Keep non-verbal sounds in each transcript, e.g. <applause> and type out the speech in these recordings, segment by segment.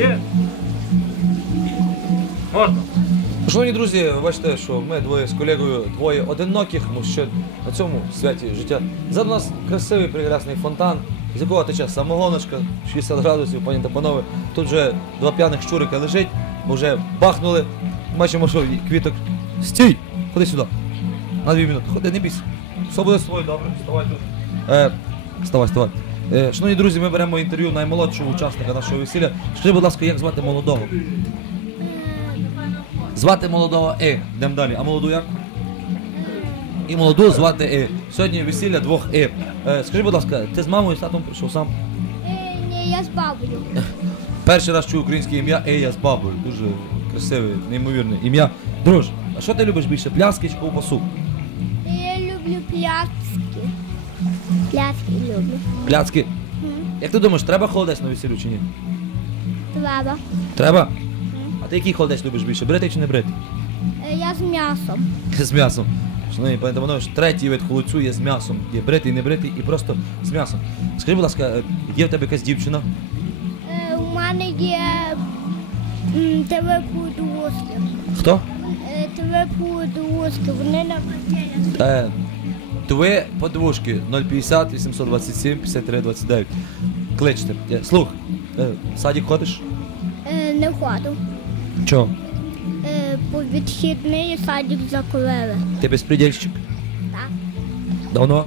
Є? Можна? Шановні друзі, бачите, що ми двоє з колегою двоє одиноких мужчин на цьому святі життя. Ззаду нас красивий прекрасний фонтан, з якого тече самогоночка, 60 градусів, пані та панове. Тут вже два п'яних щурика лежить, ми вже бахнули. Бачимо, що квіток. Стій! Ходи сюди. На дві минути. Ходи, не бійся. Все буде своє, добре, вставай тут. Е, вставай, вставай. Е, шановні друзі, ми беремо інтерв'ю наймолодшого учасника нашого весілля. Скажи, будь ласка, як звати молодого? Звати молодого Е. Йдемо далі. А молоду як? І молоду звати Е. Сьогодні весілля двох Е. Е, скажи, будь ласка, ти з мамою з татом прийшов сам? Е, Ні, я з бабою. <laughs> Перший раз чую українське ім'я Е, я з бабою. Дуже красиве, неймовірне ім'я. Друж, а що ти любиш більше? Пляски чи ковбасу? Я люблю пляцки. Пляцки люблю. Пляцки. Як ти думаєш, треба холодець на весіллю чи ні? Треба. Треба? А ти який холодець любиш більше? Бритий чи не бритий? Е, Я з м'ясом. <laughs> З м'ясом. Шановні та панове, третій вид холодцю є з м'ясом. Є бритий, не бритий і просто з м'ясом. Скажи, будь ласка, е, є в тебе якась дівчина? Е, У мене є м, ТВ-подушки. Хто? Е, ТВ-подушки. Вони на. Е, твої подвушки 050 827 53 29. Кличте. Е, Слух, е, в садик ходиш? Е, Не ходу. Чого? Е, По відхідний садик закурили. Ти безпредельщик? Так. Давно?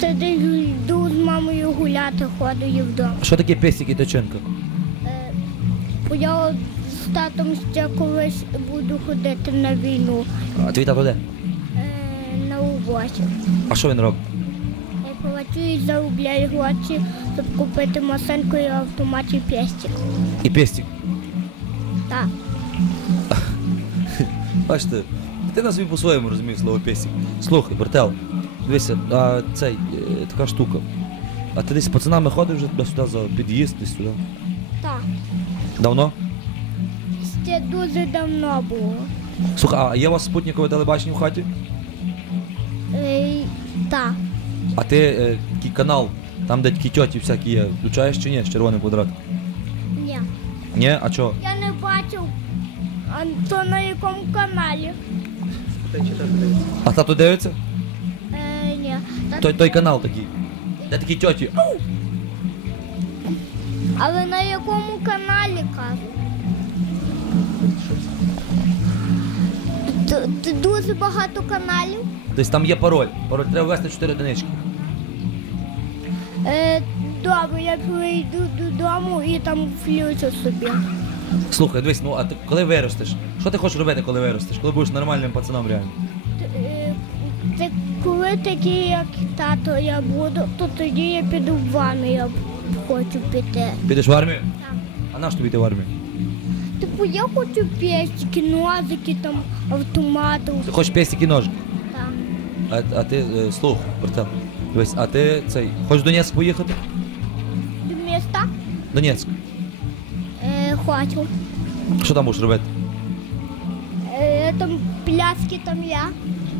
Це де йду з мамою гуляти, ходою вдома. Що таке песик і точенка? Е, Я з татом ще колись буду ходити на війну. А твій тато де? Е, на увозі. А що він робить? Я працюю, заробляю гроші, щоб купити машинку і автомат і пестик. І пестик. Так. <laughs> Бачите, ти на собі по-своєму розумієш слово песик. Слухай, Бертел, дивися, а цей, е, така штука. А ти десь з пацанами ходив вже туди-сюди за під'їзд, десь сюди? Так. Давно? Ще дуже давно було. Слухай, а є у вас спутникове телебачення в хаті? Е, так. А ти е, такий канал, там де такі тьоті всякі є, включаєш чи ні з червоним квадратом? Ні. Ні? А чого? Я не бачив. А то на якому каналі? А тато дивиться? Е, ні. Та- Той, той канал такий. Де такі тьоті. Але на якому каналі кажу? Т- т- Дуже багато каналів. Десь там є пароль. Пароль треба ввести 4 одинички. Е, добре, я прийду додому і там включу собі. Слухай, дивись, ну а ти коли виростеш? Що ти хочеш робити, коли виростеш? Коли будеш нормальним пацаном реально? Е, Це коли такі, як тато я буду, то тоді я піду в ванну, я хочу піти. Підеш в армію? Так. А на що тобі йти в армію? Типу я хочу пестики, нозики, там, автомати. Ти хочеш пестик і ножик. Там. А, а ти е, слух, братан. Дивись, а ти цей. Хочеш в Донецьк поїхати? До міста Донецьк. е, хочу. Що там будеш робити? Е, там пляски там я.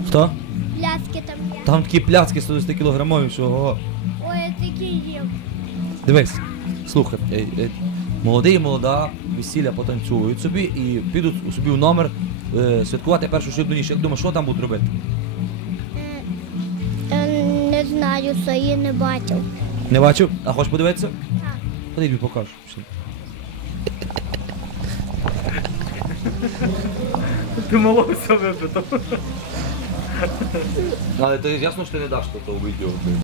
Хто? Пляски там я. Там такі пляцки 110 кілограмові, що ого. Ой, такі є. Дивись, слухай, е, е, молодий і молода весілля потанцюють собі і підуть у собі в номер е, святкувати першу шлюбну ніч. Як думаєш, що там будуть робити? Е, не знаю, що я не бачив. Не бачив? А хочеш подивитися? Так. Ходи, тобі покажу. Пішли. Ти малого все випитав. Але ти ясно, що ти не даш то відео.